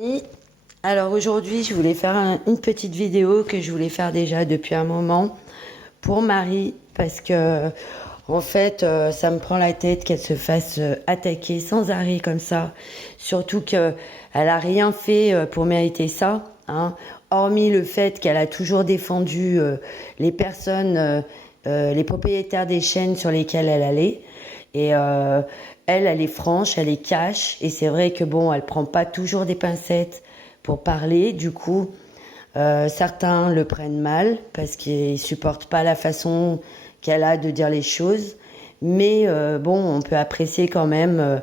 Oui. Alors aujourd'hui, je voulais faire une petite vidéo que je voulais faire déjà depuis un moment pour Marie parce que en fait, ça me prend la tête qu'elle se fasse attaquer sans arrêt comme ça. Surtout qu'elle a rien fait pour mériter ça, hein. Hormis le fait qu'elle a toujours défendu les personnes, les propriétaires des chaînes sur lesquelles elle allait. Et elle est franche, elle est cash. Et c'est vrai que bon, elle prend pas toujours des pincettes pour parler. Du coup, certains le prennent mal parce qu'ils supportent pas la façon qu'elle a de dire les choses. Mais bon, on peut apprécier quand même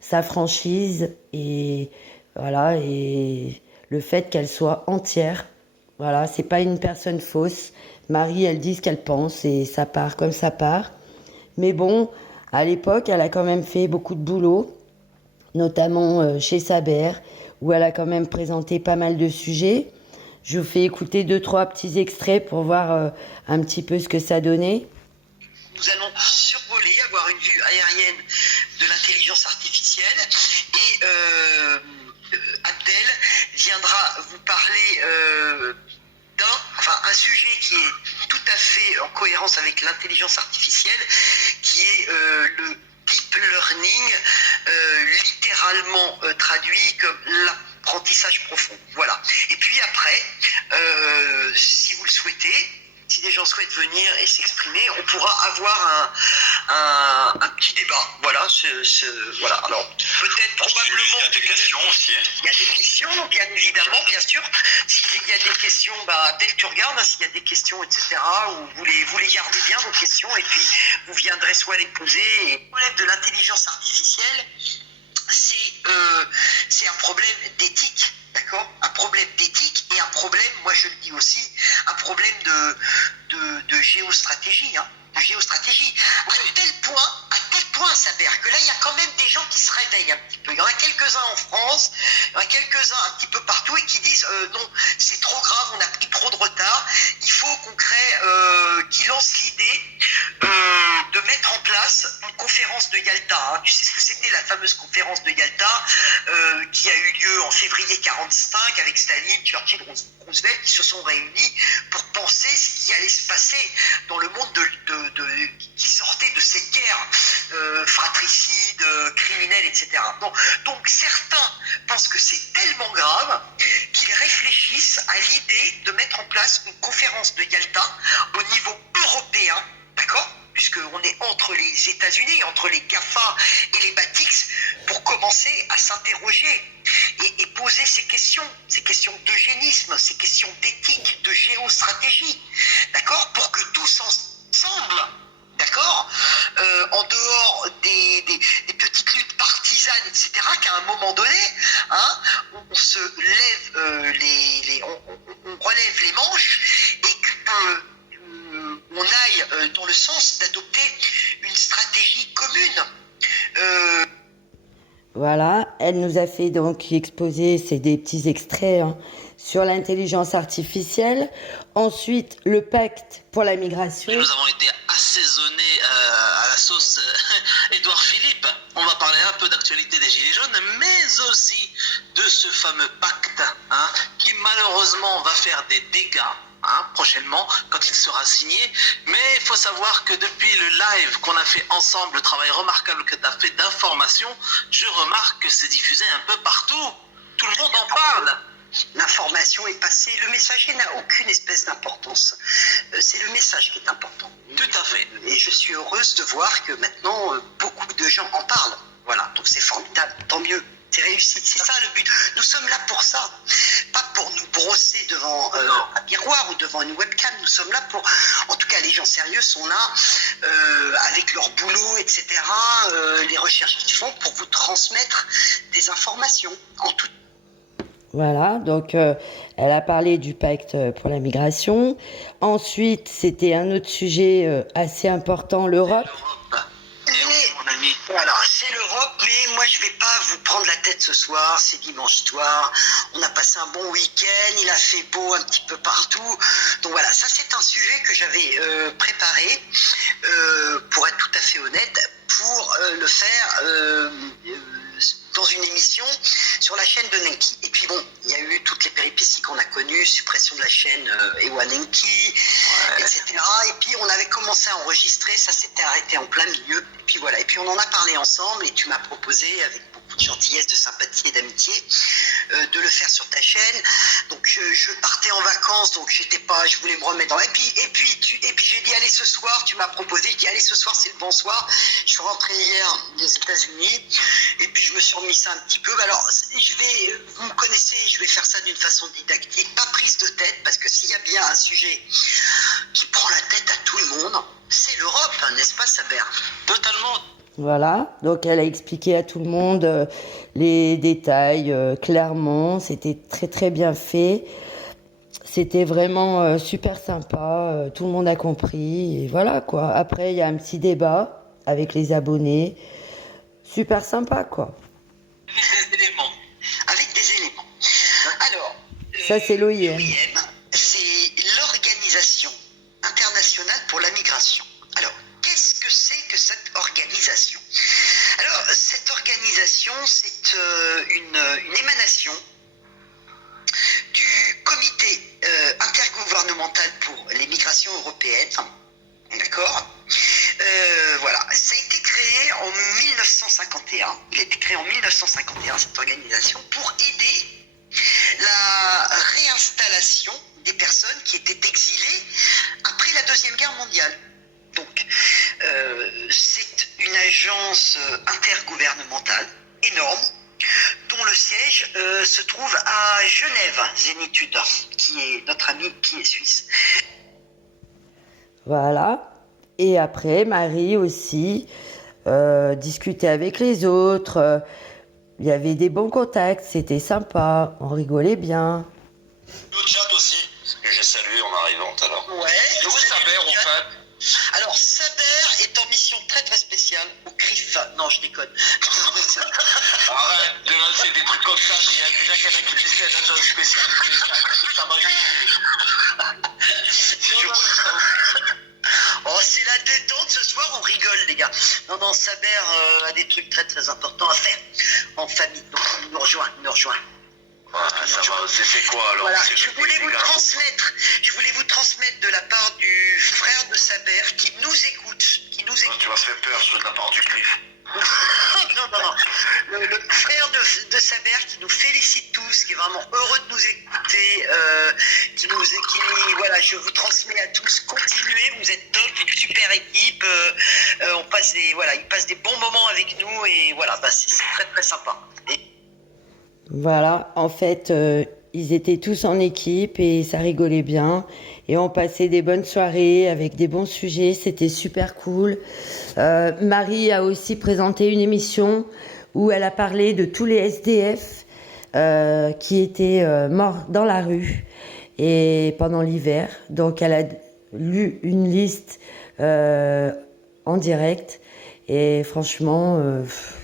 sa franchise et voilà, et le fait qu'elle soit entière. Voilà, c'est pas une personne fausse. Marie, elle dit ce qu'elle pense et ça part comme ça part. Mais bon, à l'époque, elle a quand même fait beaucoup de boulot, notamment chez Saber, où elle a quand même présenté pas mal de sujets. Je vous fais écouter deux, trois petits extraits pour voir un petit peu ce que ça donnait. Nous allons survoler, avoir une vue aérienne de l'intelligence artificielle et Abdel viendra vous parler un sujet qui est tout à fait en cohérence avec l'intelligence artificielle, qui est le deep learning, littéralement traduit comme l'apprentissage profond. Voilà. Et puis après, si vous le souhaitez, si des gens souhaitent venir et s'exprimer, on pourra avoir un petit débat. Voilà, voilà. Alors, peut-être probablement... Il y a des questions aussi. Il y a des questions, bien évidemment, bien sûr. S'il y a des questions, dès que tu regardes, hein, s'il y a des questions, etc., ou vous les gardez bien, vos questions, et puis vous viendrez soit les poser. Et le problème de l'intelligence artificielle, c'est un problème d'éthique. D'accord, un problème d'éthique et un problème, moi je le dis aussi, un problème de géostratégie, hein, de géostratégie. À tel point, Saber, que là il y a quand même des gens qui se réveillent un petit peu. Il y en a quelques-uns en France, il y en a quelques-uns un petit peu partout et qui disent non, c'est trop grave, on a pris trop de retard. Il faut qu'on crée, qui lance l'idée de mettre en place une conférence de Yalta. Hein. Tu sais ce que c'était la fameuse conférence de Yalta qui a eu lieu en février 1945 avec Staline, Churchill, Roosevelt qui se sont réunis pour penser ce qui allait se passer dans le monde qui sortait de cette guerre fratricide, criminelle, etc. Bon, donc certains pensent que c'est tellement grave qu'ils réfléchissent à l'idée de mettre en place une conférence de Yalta au niveau européen, d'accord ? Puisqu'on est entre les États-Unis, entre les GAFA et les BATX, pour commencer à s'interroger et poser ces questions d'eugénisme, ces questions d'éthique, de géostratégie, d'accord, pour que tous ensemble, d'accord, en dehors des petites luttes partisanes, etc., qu'à un moment donné, hein, on se lève on relève les manches et que on aille dans le sens d'adopter une stratégie commune. Voilà, elle nous a fait donc exposer, c'est des petits extraits hein, sur l'intelligence artificielle. Ensuite, le pacte pour la migration. Nous avons été assaisonnés à la sauce Édouard Philippe. On va parler un peu d'actualité des Gilets jaunes, mais aussi de ce fameux pacte hein, qui malheureusement va faire des dégâts. Hein, prochainement quand il sera signé, mais il faut savoir que depuis le live qu'on a fait ensemble, le travail remarquable que tu as fait d'information, je remarque que c'est diffusé un peu partout, tout le monde en parle. L'information est passée, le messager n'a aucune espèce d'importance, c'est le message qui est important. Tout à fait. Et je suis heureuse de voir que maintenant beaucoup de gens en parlent, voilà, donc c'est formidable, tant mieux. C'est réussi, c'est ça le but. Nous sommes là pour ça, pas pour nous brosser devant un miroir ou devant une webcam. Nous sommes là pour, en tout cas les gens sérieux sont là avec leur boulot, etc. Les recherches qu'ils font pour vous transmettre des informations en tout. Voilà, donc elle a parlé du pacte pour la migration. Ensuite, c'était un autre sujet assez important, l'Europe. Voilà, c'est l'Europe, mais moi je vais pas vous prendre la tête ce soir, c'est dimanche soir, on a passé un bon week-end, il a fait beau un petit peu partout, donc voilà, ça c'est un sujet que j'avais préparé, pour être tout à fait honnête, pour le faire dans une émission sur la chaîne de Nenki. Et puis bon, il y a eu toutes les péripéties qu'on a connues, suppression de la chaîne Ewa Nenki, etc. Et puis on avait commencé à enregistrer, ça s'était arrêté en plein milieu. Et puis voilà, et puis on en a parlé ensemble et tu m'as proposé avec beaucoup de gentillesse, de sympathie et d'amitié de le faire sur ta chaîne. Donc je partais en vacances, donc je voulais me remettre dans. Et puis j'ai dit allez ce soir, tu m'as proposé, je dis allez ce soir c'est le bonsoir. Je suis rentré hier des États-Unis et puis je me suis remis ça un petit peu. Alors vous me connaissez, je vais faire ça d'une façon didactique, pas prise de tête, parce que s'il y a bien un sujet qui prend la tête à tout le monde, c'est l'Europe, hein, n'est-ce pas Saber? Totalement. Voilà, donc elle a expliqué à tout le monde les détails clairement, c'était très très bien fait, c'était vraiment super sympa, tout le monde a compris, et voilà quoi. Après il y a un petit débat avec les abonnés, super sympa quoi. Avec des éléments. Avec des éléments. Alors, Ça c'est l'OIM. l'OIM, c'est l'Organisation internationale pour la migration. Alors, qu'est-ce que c'est que cette organisation? Alors, cette organisation, c'est une émanation du comité intergouvernemental pour les migrations européennes. D'accord. Voilà, ça a été créé en 1951. Il a été créé en 1951, cette organisation, pour aider la réinstallation des personnes qui étaient exilées après la Deuxième Guerre mondiale. Donc, c'est une agence intergouvernementale énorme dont le siège se trouve à Genève, Zénitude, qui est notre ami qui est suisse. Voilà. Et après, Marie aussi discutait avec les autres. Il y avait des bons contacts, c'était sympa, on rigolait bien. Le chat aussi, que j'ai salué en arrivant tout à l'heure. Ouais. Et où est Saber en fait? Alors, Saber est en mission très très spéciale au CRIF. Non, je déconne. Arrête de lancer des trucs comme ça, il y a déjà quelqu'un qui disait la chose spéciale, ça Oh, c'est la détente ce soir, on rigole les gars. Non, Saber a des trucs très très importants à faire en famille. Donc il nous rejoint. Ça va, c'est quoi alors? Voilà, je voulais vous transmettre de la part du frère de Saber qui nous écoute. Tu m'as fait peur sur la part du CRIF. non. Le frère de Saber qui nous félicite tous, qui est vraiment heureux de nous écouter, voilà, je vous transmets à tous, continuez, vous êtes top, une super équipe, il passe des bons moments avec nous et voilà, c'est très très sympa. Voilà, en fait, ils étaient tous en équipe et ça rigolait bien. Et on passait des bonnes soirées avec des bons sujets, c'était super cool. Marie a aussi présenté une émission où elle a parlé de tous les SDF qui étaient morts dans la rue et pendant l'hiver. Donc elle a lu une liste en direct et franchement,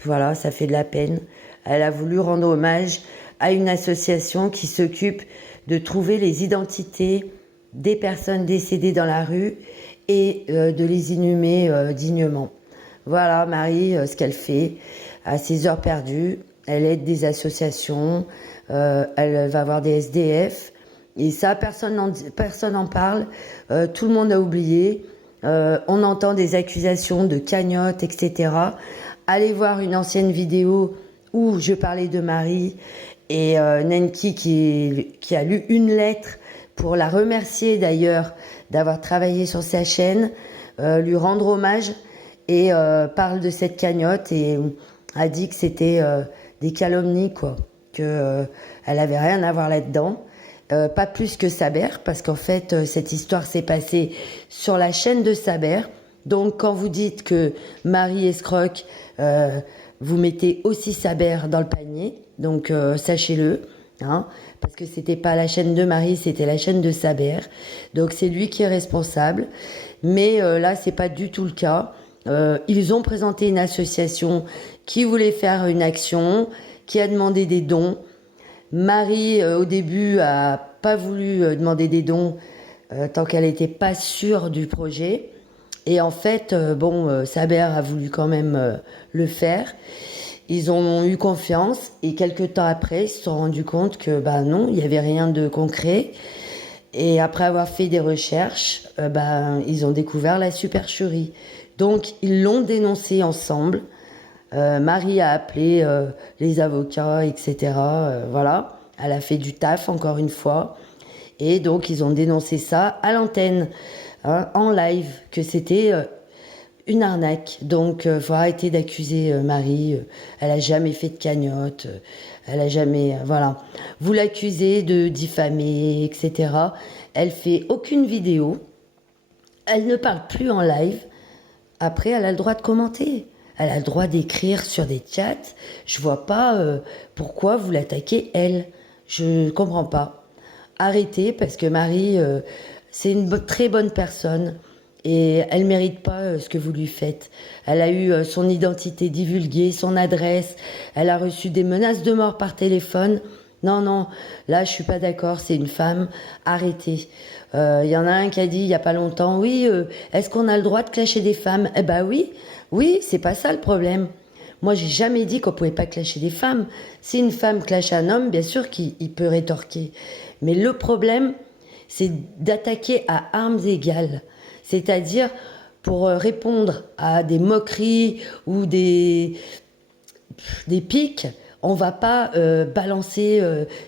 voilà, ça fait de la peine. Elle a voulu rendre hommage à une association qui s'occupe de trouver les identités des personnes décédées dans la rue et de les inhumer dignement. Voilà Marie, ce qu'elle fait à ses heures perdues. Elle aide des associations, elle va voir des SDF. Et ça, personne n'en parle, tout le monde a oublié. On entend des accusations de cagnotte, etc. Allez voir une ancienne vidéo où je parlais de Marie et Nenki qui a lu une lettre pour la remercier d'ailleurs d'avoir travaillé sur sa chaîne, lui rendre hommage et parle de cette cagnotte et a dit que c'était des calomnies quoi, que elle avait rien à voir là-dedans. Pas plus que Saber, parce qu'en fait, cette histoire s'est passée sur la chaîne de Saber. Donc, quand vous dites que Marie escroque, vous mettez aussi Saber dans le panier. Donc, sachez-le, hein, parce que c'était pas la chaîne de Marie, c'était la chaîne de Saber. Donc, c'est lui qui est responsable. Mais là, c'est pas du tout le cas. Ils ont présenté une association qui voulait faire une action, qui a demandé des dons. Marie, au début, a pas voulu demander des dons tant qu'elle n'était pas sûre du projet. Et en fait, Saber a voulu quand même le faire. Ils ont eu confiance et quelques temps après, ils se sont rendus compte que bah non, il n'y avait rien de concret. Et après avoir fait des recherches, ils ont découvert la supercherie. Donc, ils l'ont dénoncé ensemble. Marie a appelé les avocats, etc. Voilà, elle a fait du taf encore une fois. Et donc, ils ont dénoncé ça à l'antenne, hein, en live, que c'était une arnaque. Donc, faut arrêter d'accuser Marie. Elle a jamais fait de cagnotte. Elle a jamais, voilà. Vous l'accusez de diffamer, etc. Elle fait aucune vidéo. Elle ne parle plus en live. Après, elle a le droit de commenter. Elle a le droit d'écrire sur des chats. Je vois pas pourquoi vous l'attaquez, elle. Je comprends pas. Arrêtez, parce que Marie, c'est une très bonne personne. Et elle ne mérite pas ce que vous lui faites. Elle a eu son identité divulguée, son adresse. Elle a reçu des menaces de mort par téléphone. Non, non, là, je suis pas d'accord. C'est une femme. Arrêtez. Il y en a un qui a dit il y a pas longtemps, oui, est-ce qu'on a le droit de clasher des femmes? Eh ben oui, oui, c'est pas ça le problème. Moi, j'ai jamais dit qu'on pouvait pas clasher des femmes. Si une femme clash un homme, bien sûr qu'il peut rétorquer. Mais le problème, c'est d'attaquer à armes égales. C'est-à-dire pour répondre à des moqueries ou des piques, on va pas balancer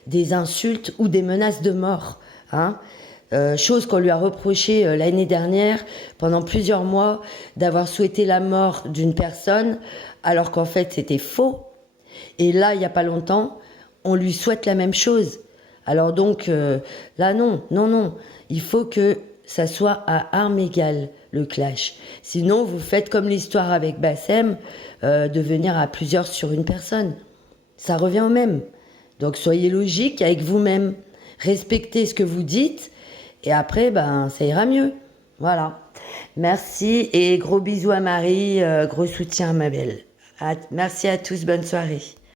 des insultes ou des menaces de mort. Hein. Chose qu'on lui a reproché l'année dernière, pendant plusieurs mois, d'avoir souhaité la mort d'une personne, alors qu'en fait c'était faux. Et là, il n'y a pas longtemps, on lui souhaite la même chose. Alors donc, là non, non, non. Il faut que ça soit à armes égales, le clash. Sinon, vous faites comme l'histoire avec Bassem, de venir à plusieurs sur une personne. Ça revient au même. Donc soyez logique avec vous-même. Respectez ce que vous dites, et après, ça ira mieux. Voilà. Merci et gros bisous à Marie, gros soutien à ma belle. Merci à tous, bonne soirée.